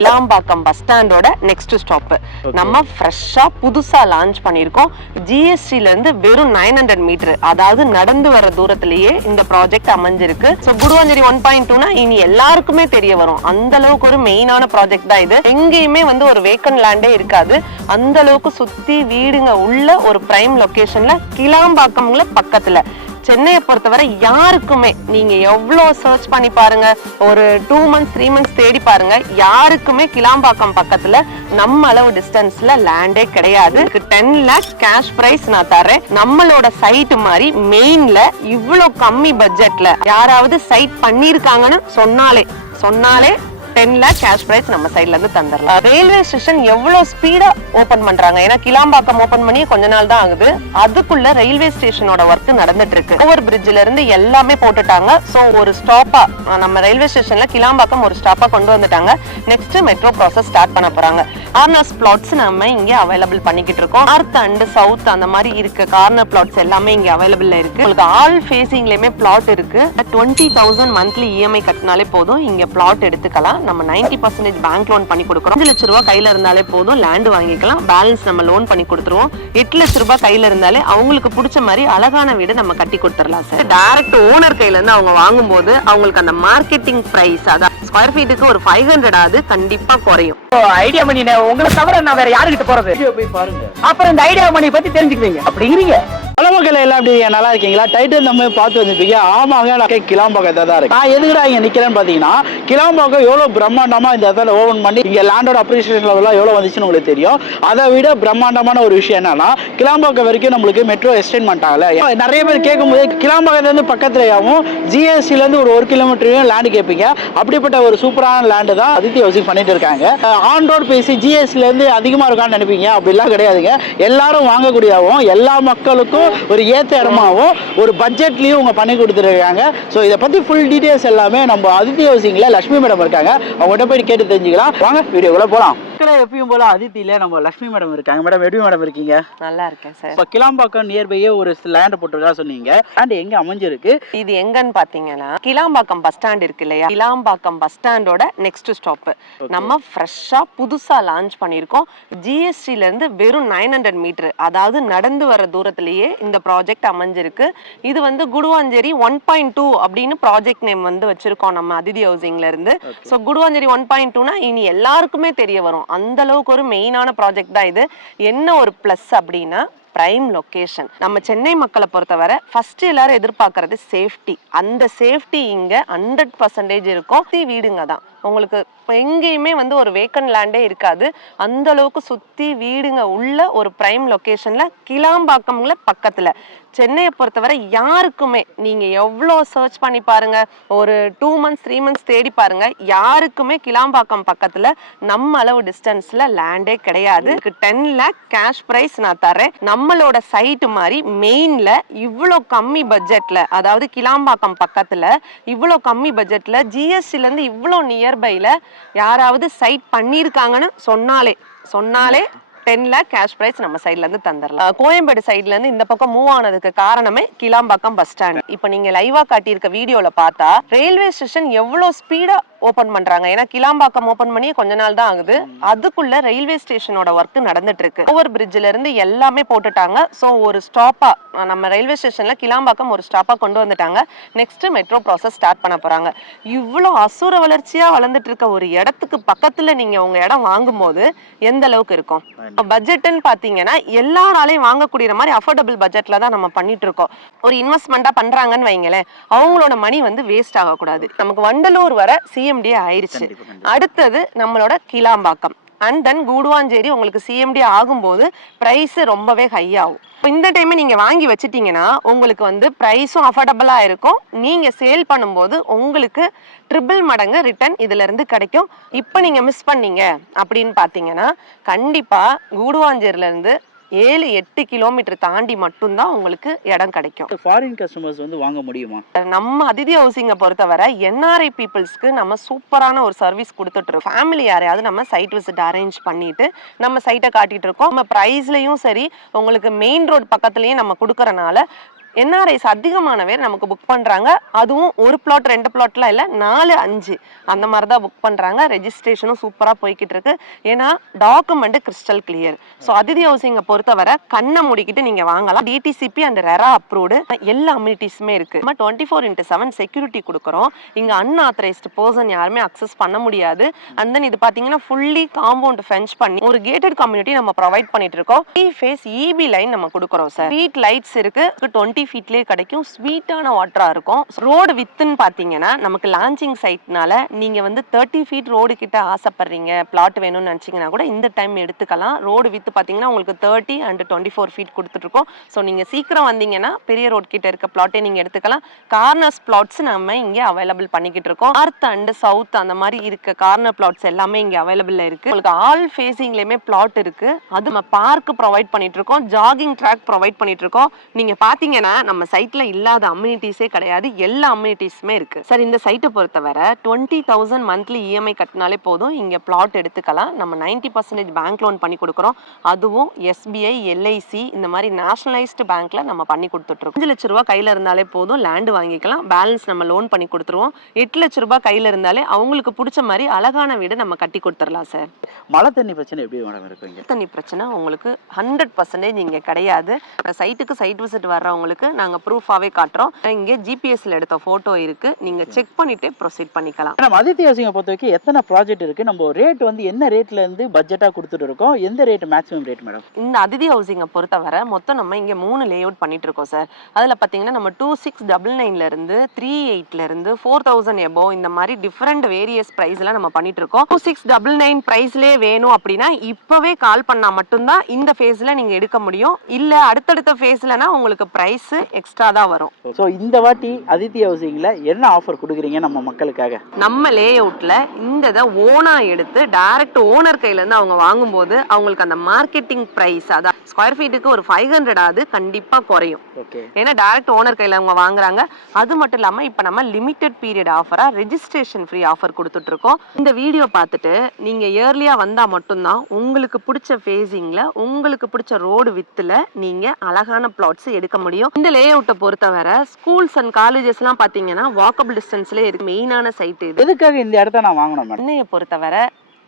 Kilambakkam bus ஸ்டாண்டோட next stop. நம்ம ஃப்ரெஷ்ஷா புதுசா லான்ச் பண்ணிருக்கோம். ஜிஎஸ்டில இருந்து வெறும் 900 மீட்டர், அதாவது நடந்து வர தூரத்திலேயே இந்த ப்ராஜெக்ட் அமைஞ்சிருக்கு. சோ குடுவாஞ்சேரி 1.2னா இனி எல்லாருக்குமே தெரிய வரும். அந்த அளவுக்கு ஒரு மெயினான ப்ராஜெக்ட் தான் இது. எங்கேயுமே ஒரு வேக்கன்ட் லேண்டே இருக்காது. அந்த அளவுக்கு சுத்தி வீடுங்க உள்ள ஒரு பிரைம் லொகேஷன்ல கிளாம்பாக்கம்ல பக்கத்துல. சென்னையை பொறுத்தவரை யாருக்குமே நீங்க எவ்வளவு சர்ச் பண்ணி பாருங்க, ஒரு 2 months 3 months தேடி பாருங்க, யாருக்குமே கிளாம்பாக்கம் பக்கத்துல நம்ம அளவு டிஸ்டன்ஸ்ல லேண்டே கிடையாது. 10 lakh கேஷ் பிரைஸ் நான் தரேன். நம்மளோட சைட் மாதிரி மெயின்ல இவ்வளவு கம்மி பட்ஜெட்ல யாராவது சைட் பண்ணிருக்காங்கன்னு சொன்னாலே 10 lakh கேஷ் பிரைஸ் நம்ம சைட்ல இருந்து தந்துடலாம். ரயில்வே ஸ்டேஷன் எவ்வளவு ஸ்பீடா ஓபன் பண்றாங்க. ஏன்னா கிளாம்பாக்கம் ஓபன் பண்ணி கொஞ்ச நாள் தான் ஆகுது. அதுக்குள்ள ரயில்வே ஸ்டேஷனோட ஒர்க் நடந்துட்டு இருக்கு. ஓவர் பிரிட்ஜ்ல இருந்து எல்லாமே போட்டுட்டாங்க. சோ ஒரு ஸ்டாப்பா நம்ம ரயில்வே ஸ்டேஷன்ல கிளாம்பாக்கம் ஒரு ஸ்டாப்பா கொண்டு வந்துட்டாங்க. நெக்ஸ்ட் மெட்ரோ ப்ராசஸ் ஸ்டார்ட் பண்ண போறாங்க. கார்னர் பிளாட்ஸ் நம்ம இங்க அவைலபிள் பண்ணிக்கிட்டு இருக்கோம். நார்த் அண்ட் சவுத் அந்த மாதிரி இருக்க கார்னர் பிளாட்ஸ் எல்லாமே இங்க அவைலபிள்ல இருக்கு. உங்களுக்கு ஆல் ஃபேசிங்லயுமே பிளாட் இருக்கு. 20,000 மந்த்லி இஎம்ஐ கட்டினாலே போதும், இங்க பிளாட் எடுத்துக்கலாம். நம்ம 90% பேங்க் லோன் பண்ணி கொடுக்குறோம். 5 லட்ச ரூபாய் கையில இருந்தாலே போதும், லேண்ட் வாங்கிக்கலாம். பேலன்ஸ் நம்ம லோன் பண்ணி கொடுத்துருவோம். 8 லட்ச ரூபாய் கையில இருந்தாலே அவங்களுக்கு பிடிச்ச மாதிரி அழகான வீடு நம்ம கட்டி கொடுத்துடலாம் சார். டைரக்ட் ஓனர் கையில இருந்து அவங்க வாங்கும் போது அவங்களுக்கு அந்த மார்க்கெட்டிங் பிரைஸ், அதாவது ஸ்கொயர் ஃபீட்டுக்கு ஒரு 500 ஆகுது, கண்டிப்பா குறையும். ஐடியா மணி உங்களை தவிர நான் வேற யாருக்கிட்ட போறது? போய் பாருங்க, அப்புறம் இந்த ஐடியா மணி பத்தி தெரிஞ்சுக்குவீங்க. அப்படிங்கிறீங்க. ஹலோ மக்கள், எல்லாம் எப்படி நல்லா இருக்கீங்களா? டைட்டில் நம்ம பார்த்து வந்திருப்பீங்க. ஆமாங்க, நான் கிளாம்பாக்கத்தை தான் இருக்கு. நான் எதுக்குடா இங்கே நிற்கிறேன்னு பார்த்தீங்கன்னா, கிளாம்பாக்கம் எவ்வளோ பிரம்மாண்டமாக இந்த இடத்துல ஓபன் பண்ணி இங்கே லேண்டோட அப்ரிசியேஷன் லெவலாம் எவ்வளோ வந்துச்சுன்னு உங்களுக்கு தெரியும். அதை விட பிரம்மாண்டமான ஒரு விஷயம் என்னன்னா, கிளாம்பாக்கம் வரைக்கும் நம்மளுக்கு மெட்ரோ எக்ஸ்டெண்ட் பண்ணிட்டாங்கல்ல. நிறைய பேர் கேட்கும்போது கிளாம்பாக்கத்துலேருந்து பக்கத்துலையாகவும் ஜிஎஸ்டிலேருந்து ஒரு கிலோமீட்டரையும் லேண்டு கேட்பீங்க. அப்படிப்பட்ட ஒரு சூப்பரான லேண்டு தான் அதித்தி ஹவுசிங் பண்ணிட்டு இருக்காங்க. ஆன் ரோட் பேசி ஜிஎஸ்டிலேருந்து அதிகமாக இருக்கான்னு நினைப்பீங்க. அப்படிலாம் கிடையாதுங்க. எல்லாரும் வாங்கக்கூடியவும் எல்லா மக்களுக்கும் ஒரு ஏத்த இடமாவும் ஒரு பட்ஜெட்லயும் அவங்க பண்ணி கொடுத்துருக்காங்க. ஸோ இதை பத்தி ஃபுல் டீடைல்ஸ் எல்லாமே நம்ம அதித்தி ஹவுசிங்ல லட்சுமி மேடம் இருக்காங்க, அவங்ககிட்ட போய் கேட்டு தெரிஞ்சுக்கலாம். வாங்க வீடியோக்குள்ள போலாம். எப்பயும் போல அதித்தியில நம்ம லட்சுமி மேடம் இருக்காங்க. மேடம் எப்படி மேடம் இருக்கீங்க? நல்லா இருக்கேன் சார். இப்போ கிளாம்பாக்கம் நியர்பையே ஒரு லேண்ட் போட்டிருக்கா சொன்னீங்க. லேண்ட் எங்க அமைஞ்சிருக்கு? இது எங்கன்னு பாத்தீங்கன்னா, கிளாம்பாக்கம் பஸ் ஸ்டாண்ட் இருக்கு இல்லையா, கிளாம்பாக்கம் பஸ் ஸ்டாண்டோட நெக்ஸ்ட் ஸ்டாப். நம்ம ஃப்ரெஷ்ஷா புதுசா லான்ச் பண்ணிருக்கோம். ஜிஎஸ்டில இருந்து வெறும் 900 மீட்டர், அதாவது நடந்து வர தூரத்திலேயே இந்த ப்ராஜெக்ட் அமைஞ்சிருக்கு. இது குடுவாஞ்சேரி 1.2 அப்படின்னு ப்ராஜெக்ட் நேம் வச்சிருக்கோம் நம்ம அதிதி ஹவுசிங்ல இருந்து. ஸோ குடுவாஞ்சேரி 1.2னா இனி எல்லாருக்குமே தெரிய வரும். அந்த அளவுக்கு ஒரு மெயினான ப்ராஜெக்ட் தான் இது. என்ன ஒரு பிளஸ் அப்படின்னா, பிரைம் லொகேஷன். நம்ம சென்னை மக்களை பொறுத்தவரை ஃபர்ஸ்ட் எல்லாரும் எதிர்பார்க்கறது சேஃப்டி. அந்த சேஃப்டி இங்க 100% இருக்கும். வீடுங்க தான் உங்களுக்கு எங்கேயுமே ஒரு வேக்கன்ட் லேண்டே இருக்காது. அந்த அளவுக்கு சுத்தி வீடுங்க உள்ள ஒரு பிரைம் லொகேஷன்ல கிளாம்பாக்கம்ல பக்கத்துல. சென்னையை பொறுத்தவரை யாருக்குமே நீங்க எவ்வளவு சர்ச் பண்ணி பாருங்க, ஒரு 2 months 3 months தேடி பாருங்க, யாருக்குமே கிளாம்பாக்கம் பக்கத்துல நம்ம அளவு டிஸ்டன்ஸ்ல லேண்டே கிடையாது. 10 lakh கேஷ் பிரைஸ் நான் தரேன். நம்மளோட சைட் மாதிரி மெயின்ல இவ்வளவு கம்மி பட்ஜெட்ல, அதாவது கிளாம்பாக்கம் பக்கத்துல இவ்வளவு கம்மி பட்ஜெட்ல ஜிஎஸ்டில இருந்து இவ்வளவு நியர்பைல யாராவது சைட் பண்ணிருக்காங்கன்னு சொன்னாலே 10 lakh கேஷ் பிரைஸ் நம்ம சைட்ல இருந்து தந்துடலாம். கோயம்பேடு சைட்ல இருந்து இந்த பக்கம் மூவ் ஆனதுக்கு காரணமே கிளாம்பாக்கம் பஸ் ஸ்டாண்ட். இப்ப நீங்க லைவா காட்டியிருக்க வீடியோல பார்த்தா ரயில்வே ஸ்டேஷன் எவ்வளவு ஸ்பீடா ஓபன் பண்றாங்க. ஏன்னா கிளாம்பாக்கம் ஓபன் பண்ணி கொஞ்ச நாள் தான் ஆகுது. அதுக்குள்ள ரயில்வே ஸ்டேஷனோட ஒர்க் நடந்துட்டு இருக்கு. ஓவர் பிரிட்ஜ்ல இருந்து எல்லாமே போட்டுட்டாங்க. சோ ஒரு ஸ்டாப்பா நம்ம ரயில்வே ஸ்டேஷன்ல கிளாம்பாக்கம் ஒரு ஸ்டாப்பா கொண்டு வந்துட்டாங்க. நெக்ஸ்ட் மெட்ரோ ப்ராசஸ் ஸ்டார்ட் பண்ண போறாங்க. இவ்வளவு அசுர வளர்ச்சியா வளர்ந்துட்டு இருக்க ஒரு இடத்துக்கு பக்கத்துல நீங்க உங்க இடம் வாங்கும் போது எந்த அளவுக்கு இருக்கும்? பட்ஜெட்னு பாத்தீங்கன்னா எல்லாராலையும் வாங்கக்கூடிய மாதிரி அஃபோர்டபிள் பட்ஜெட்ல தான் நம்ம பண்ணிட்டு இருக்கோம். ஒரு இன்வெஸ்ட்மெண்டா பண்றாங்கன்னு வைங்களேன், அவங்களோட மணி வேஸ்ட் ஆகக்கூடாது. நமக்கு வண்டலூர் வர சிஎம்டி ஆயிடுச்சு. அடுத்தது நம்மளோட கிளாம்பாக்கம் அண்ட் தென் கூடுவாஞ்சேரி உங்களுக்கு சிஎம்டி ஆகும்போது பிரைஸ் ரொம்பவே ஹை ஆகும். இந்த டைம் நீங்க வாங்கி வச்சிட்டீங்கன்னா உங்களுக்கு பிரைஸும் அஃபோர்டபுளா இருக்கும். நீங்க சேல் பண்ணும்போது உங்களுக்கு ட்ரிபிள் மடங்கு ரிட்டர்ன் இதுல இருந்து கிடைக்கும். இப்ப நீங்க மிஸ் பண்ணீங்க அப்படின்னு பாத்தீங்கன்னா, கண்டிப்பா கூடுவாஞ்சேரியில இருந்து 7-8 கிலோமீட்டர் தாண்டி மட்டும்தான் உங்களுக்கு இடம் கிடைக்கும். ஃபாரின் கஸ்டமர்ஸ் வாங்க முடியுமா? நம்ம அதிதி ஹவுசிங்கை பொறுத்தவரை என்ஆர்ஐ பீப்புள்ஸ்க்கு நம்ம சூப்பரான ஒரு சர்வீஸ் கொடுத்துட்டு இருக்கோம். ஃபேமிலி யாரையாவது நம்ம சைட் விசிட் அரேஞ்ச் பண்ணிட்டு நம்ம சைட்டை காட்டிட்டு இருக்கோம். நம்ம ப்ரைஸ்லயும் சரி, உங்களுக்கு மெயின் ரோட் பக்கத்துலயும் நம்ம கொடுக்கறனால என்ஆர்ஐஸ் அதிகமான பேர் நமக்கு புக் பண்றாங்க. அதுவும் ஒரு பிளாட் 2 பிளாட்லாம் இல்ல 4 5 அந்த மாதிரி தான் புக் பண்றாங்க. ரெஜிஸ்ட்ரேஷனும் சூப்பரா போய்கிட்டு இருக்கு. ஏன்னா document crystal clear. So Aditi ஹவுசிங்கை பொறுத்தவரை கண்ணை மூடிக்கிட்டு நீங்க வாங்கலாம். டிடிசிபி அண்ட் ரெரா அப்ரூவ்டு எல்லா அம்யூனிட்டிஸுமே இருக்கு. நம்ம 24/7 செக்யூரிட்டி கொடுக்குறோம். இங்க அன்ஆத்தரைஸ்டு பர்சன் யாருமே அக்சஸ் பண்ண முடியாது. அண்ட் தென் இது பாத்தீங்கன்னா ஃபுல்லி காம்பவுண்ட் ஃபென்ச் பண்ணி ஒரு கேட்டட் கம்யூனிட்டி நம்ம ப்ரொவைட் பண்ணிட்டு இருக்கோம். 3 ஃபேஸ் இபி லைன் நம்ம கொடுக்குறோம் சார். ஸ்ட்ரீட் லைட்ஸ் இருக்கு. 20 ஃபீட்லேயே கிடைக்கும். ஸ்வீட்டான வாட்டரா இருக்கும். ரோடு வித்துன்னு பாத்தீங்கன்னா நமக்கு லான்ச்சிங் சைட்னால நீங்க வந்து 30 ஃபீட் ரோடு கிட்ட ஆசைப்படுறீங்க, பிளாட் வேணும்னு நினைச்சீங்கன்னா கூட இந்த டைம் எடுத்துக்கலாம். ரோடு வித்து பாத்தீங்கன்னா உங்களுக்கு 30 and 24 ஃபீட் கொடுத்துட்டு இருக்கோம். ஸோ நீங்க சீக்கிரம் வந்தீங்கன்னா பெரிய ரோடு கிட்ட இருக்க பிளாட்டே நீங்க எடுத்துக்கலாம். கார்னர்ஸ் பிளாட்ஸ் நம்ம இங்க அவைலபிள் பண்ணிக்கிட்டு இருக்கோம். நார்த் அண்ட் சவுத் அந்த மாதிரி இருக்க கார்னர் பிளாட்ஸ் எல்லாமே இங்க அவைலபிள் இருக்கு. உங்களுக்கு ஆல் ஃபேசிங்லயுமே பிளாட் இருக்கு. அது நம்ம பார்க் ப்ரொவைட் பண்ணிட்டு இருக்கோம். ஜாகிங் ட்ராக் ப்ரொவைட் பண்ணிட்டு இருக்கோம். நீங்க பாத்தீங்கன்னா நம்ம சைட்ல இல்லாத அம்யூனிட்டிஸே கிடையாது. எல்லா அம்யூனிட்டிஸுமே இருக்கு சார். இந்த சைட்டை பொறுத்தவரை 20,000 மந்த்லி இஎம்ஐ கட்டினாலே போதும் இங்க பிளாட் எடுத்துக்கலாம். நம்ம 90% பேங்க் லோன் பண்ணி கொடுக்குறோம். அதுவும் எஸ்பிஐ, எல்ஐசி இந்த மாதிரி நேஷனலைஸ்டு பேங்க்ல நம்ம பண்ணி கொடுத்துட்டு இருக்கோம். 5 லட்ச ரூபாய் கையில இருந்தாலே போதும் லேண்ட் வாங்கிக்கலாம். பேலன்ஸ் நம்ம லோன் பண்ணி கொடுத்துருவோம். 8 லட்ச ரூபாய் கையில இருந்தாலே அவங்களுக்கு பிடிச்ச மாதிரி அழகான வீடு நம்ம கட்டி கொடுத்துடலாம் சார். மழை தண்ணி பிரச்சனை எப்படி மேடம் இருக்குங்க? தண்ணி பிரச்சனை உங்களுக்கு 100% இங்க கிடையாது. சைட்டுக்கு சைட் விசிட் வர்றவங்களுக்கு நாங்க ப்ரூஃபாவே காட்டுறோம். இங்க ஜிபிஎஸ்ல எடுத்த போட்டோ இருக்கு. நீங்க செக் பண்ணிட்டு ப்ரொசீட் பண்ணிக்கலாம். நம்ம அதிதி ஹவுசிங்கை பொறுத்த வரைக்கும் எத்தனை ப்ராஜெக்ட் இருக்கு? நம்ம ரேட் வந்து என்ன ரேட்ல இருந்து பட்ஜெட்டா கொடுத்துட்டு இருக்கோம்? எந்த ரேட் மேக்ஸிமம் ரேட் மேடம்? இந்த அதிதி ஹவுசிங்கை பொறுத்தவரை மொத்தம் நம்ம இங்க 3 லே அவுட் பண்ணிட்டு இருக்கோம் சார். அதுல பாத்தீங்கன்னா நம்ம 2699ல இருந்து 38ல இருந்து 4000 எபோவ் இந்த மாதிரி டிஃபரெண்ட் வேரியஸ் பிரைஸ்ல நம்ம பண்ணிட்டு இருக்கோம். 2699 பிரைஸ்லயே வேணும் அப்படின்னா இப்பவே கால் பண்ணா மட்டும்தான் இந்த ஃபேஸ்ல நீங்க எடுக்க முடியும். இல்ல அடுத்தடுத்த ஃபேஸ்லனா உங்களுக்கு பிரைஸ் எக்ஸ்ட்ரா தான் வரும். சோ இந்த வாட்டி அதிதி ஹவுசிங்ல என்ன ஆஃபர் கொடுக்குறீங்க நம்ம மக்களுக்காக? நம்ம லே அவுட்ல இந்த ஓனா எடுத்து டைரக்ட் ஓனர் கையில இருந்து அவங்க வாங்கும்போது அவங்களுக்கு அந்த மார்க்கெட்டிங் பிரைஸ் அதான் ஸ்கொயர் ஃபீட்டுக்கு ஒரு 500 ஆது கண்டிப்பா குறையும். ஏன்னா டைரக்ட் ஓனர் கையில அவங்க வாங்குறாங்க. அது மட்டும் இல்லாம இப்ப நம்ம லிமிடெட் பீரியட் ஆஃபரா ரெஜிஸ்ட்ரேஷன் ஃப்ரீ ஆஃபர் கொடுத்துட்டு இருக்கோம். இந்த வீடியோ பார்த்துட்டு நீங்க இயர்லியா வந்தா மட்டும்தான் உங்களுக்கு பிடிச்ச ஃபேசிங்ல உங்களுக்கு பிடிச்ச ரோடு வித்துல நீங்க அழகான பிளாட்ஸ் எடுக்க முடியும். இந்த லே அவுட்டை பொறுத்தவரை ஸ்கூல்ஸ் அண்ட் காலேஜஸ் எல்லாம் பாத்தீங்கன்னா வாக்கபிள் டிஸ்டன்ஸ்ல இருக்கு. மெயினான சைட் இது. எதுக்காக இந்த இடத்த நான் வாங்கணும்? சென்னையை பொறுத்தவரை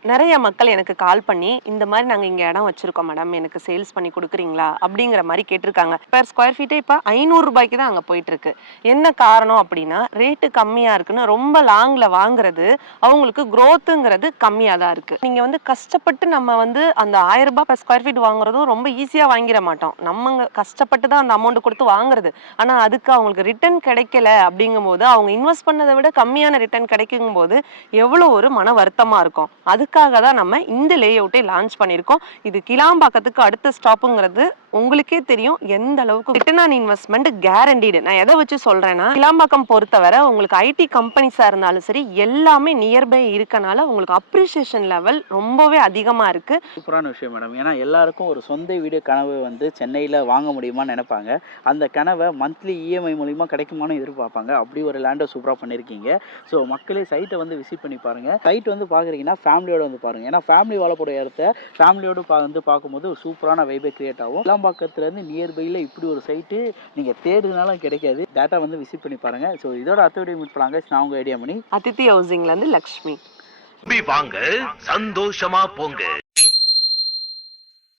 நிறைய மக்கள் எனக்கு கால் பண்ணி இந்த மாதிரி நாங்கள் இங்கே இடம் வச்சிருக்கோம் மேடம், எனக்கு சேல்ஸ் பண்ணி கொடுக்குறீங்களா அப்படிங்கிற மாதிரி கேட்டிருக்காங்க. பெர் ஸ்கொயர் ஃபீட்டே இப்போ 500 ரூபாய்க்கு தான் அங்கே போயிட்டு இருக்கு. என்ன காரணம் அப்படின்னா ரேட்டு கம்மியாக இருக்குன்னு ரொம்ப லாங்கில் வாங்குறது அவங்களுக்கு க்ரோத்துங்கிறது கம்மியாக தான் இருக்கு. நீங்கள் வந்து கஷ்டப்பட்டு நம்ம வந்து அந்த 1000 ரூபாய் பெர் ஸ்கொயர் ஃபீட் வாங்குறதும் ரொம்ப ஈஸியாக வாங்கிட மாட்டோம். நம்ம கஷ்டப்பட்டு தான் அந்த அமௌண்ட் கொடுத்து வாங்குறது. ஆனால் அதுக்கு அவங்களுக்கு ரிட்டர்ன் கிடைக்கல அப்படிங்கும்போது அவங்க இன்வெஸ்ட் பண்ணதை விட கம்மியான ரிட்டர்ன் கிடைக்கும் போது எவ்வளோ ஒரு மன வருத்தமாக இருக்கும். அதுக்காக தான் நம்ம இந்த லே அவுட்டை லான்ச் பண்ணியிருக்கோம். இது கிளாம்பாக்கத்துக்கு அடுத்த ஸ்டாப்புங்கிறது உங்களுக்கே தெரியும் எந்த அளவுக்கு ரிட்டர்ன் ஆன் இன்வெஸ்ட்மெண்ட் கேரண்டீடு. நான் எதை வச்சு சொல்றேன்னா கிளாம்பாக்கம் பொறுத்தவரை உங்களுக்கு ஐடி கம்பெனிஸா இருந்தாலும் சரி எல்லாமே நியர்பை இருக்கனால உங்களுக்கு அப்ரிசியேஷன் லெவல் ரொம்பவே அதிகமா இருக்கு. சூப்பரான விஷயம் மேடம். ஏன்னா எல்லாருக்கும் ஒரு சொந்த வீடு கனவு வந்து சென்னையில் வாங்க முடியுமான்னு நினைப்பாங்க. அந்த கனவை மந்த்லி இஎம்ஐ மூலிமா கிடைக்குமான்னு எதிர்பார்ப்பாங்க. அப்படி ஒரு லேண்டை சூப்பராக பண்ணியிருக்கீங்க. ஸோ மக்களே சைட்டை வந்து விசிட் பண்ணி பாருங்கள். சைட் வந்து பார்க்குறீங்கன்னா ஃபேமிலியோட வந்து பாருங்கள். ஏன்னா ஃபேமிலி வாழக்கூடிய இடத்த ஃபேமிலியோடு வந்து பார்க்கும்போது ஒரு சூப்பரான வைபை கிரியேட் ஆகும். கிளாம்பாக்கத்துலேருந்து நியர்பையில் இப்படி ஒரு சைட்டு நீங்கள் தேடுனாலும் கிடைக்காது. டேட்டா வந்து விசிட் பண்ணி பாருங்கள். ஸோ இதோட அடுத்த வீடியோ மீட் பண்ணாங்க. நான் உங்கள் ஐடியா பண்ணி அதிதி ஹவுசிங்லேருந்து லக்ஷ்மி. வாங்க சந்தோஷமா போங்க.